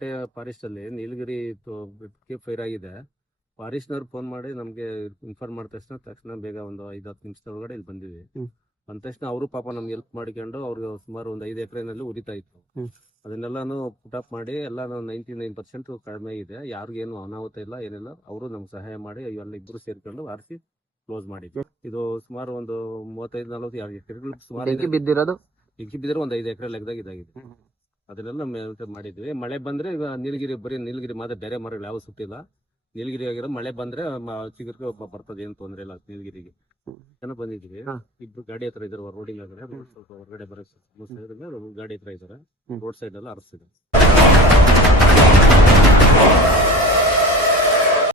Hosapete forest ಅಲ್ಲಿ ನೀಲಗಿರಿ fire ಆಗಿದೆ. ಫಾರೆಸ್ಟ್ನವ್ರು phone ಮಾಡಿ ನಮ್ಗೆ ಇನ್ಫಾರ್ಮ್ ಮಾಡಿದ ತಕ್ಷಣ ಬೇಗ ಒಂದು 5-10 ನಿಮಿಷದೊಳಗಡೆ ಇಲ್ಲಿ ಬಂದಿವಿ. ಅಂದ ತಕ್ಷಣ ಅವರು ಪಾಪ ನಮ್ಗೆ ಹೆಲ್ಪ್ ಮಾಡಿಕೊಂಡು ಅವ್ರಿಗೆ ಸುಮಾರು ಒಂದು 5 ಎಕರೆನಲ್ಲಿ ಉರಿತಾ ಇತ್ತು. ಅದನ್ನೆಲ್ಲಾನು ಪುಟಪ್ ಮಾಡಿ ಎಲ್ಲ 99% ಕಡಿಮೆ ಇದೆ. ಯಾರಿಗೇನು ಅನಾಹುತ ಇಲ್ಲ, ಏನಿಲ್ಲ. ಅವರು ನಮ್ಗೆ ಸಹಾಯ ಮಾಡಿ ಇವೆಲ್ಲ ಇಬ್ರು ಸೇರ್ಕೊಂಡು ಆರಿಸಿ ಕ್ಲೋಸ್ ಮಾಡಿದ್ವಿ. ಇದು ಸುಮಾರು ಒಂದು 35-40 ಎಕರೆಗಳು ಸುಮಾರು ಬಿದ್ದಿರೋದು ಒಂದು 5 ಎಕರೆ ಲೆಕ್ಕದಾಗ ಇದಾಗಿದೆ. ಅದನ್ನೆಲ್ಲ ಮಾಡಿದ್ವಿ. ಮಳೆ ಬಂದ್ರೆ ಈಗ ನೀಲಗಿರಿ ಬರೀ ನೀಲಗಿರಿ ಮಾತ್ರ, ಬೇರೆ ಮರಗಳು ಯಾವ ಸುತ್ತಿಲ್ಲ. ನೀಲಗಿರಿ ಆಗಿರೋ ಮಳೆ ಬಂದ್ರೆ ಚಿಗುರ್ಗೆ ಬರ್ತದೆ, ಏನು ತೊಂದ್ರೆ ಇಲ್ಲ. ನೀಲಗಿರಿಗೆ ಜನ ಬಂದಿದ್ವಿ. ಇಬ್ರು ಗಾಡಿ ಹತ್ರ ಇದ್ದಾರೆ, ರೋಡಿಂಗ್ ಆದ್ರೆ ಸ್ವಲ್ಪ ಹೊರಗಡೆ ಬರೋ ಗಾಡಿ ಹತ್ರ ಇದ್ದಾರೆ. ರೋಡ್ ಸೈಡ್ ಎಲ್ಲ ಅರಸ್ತಿದೆ.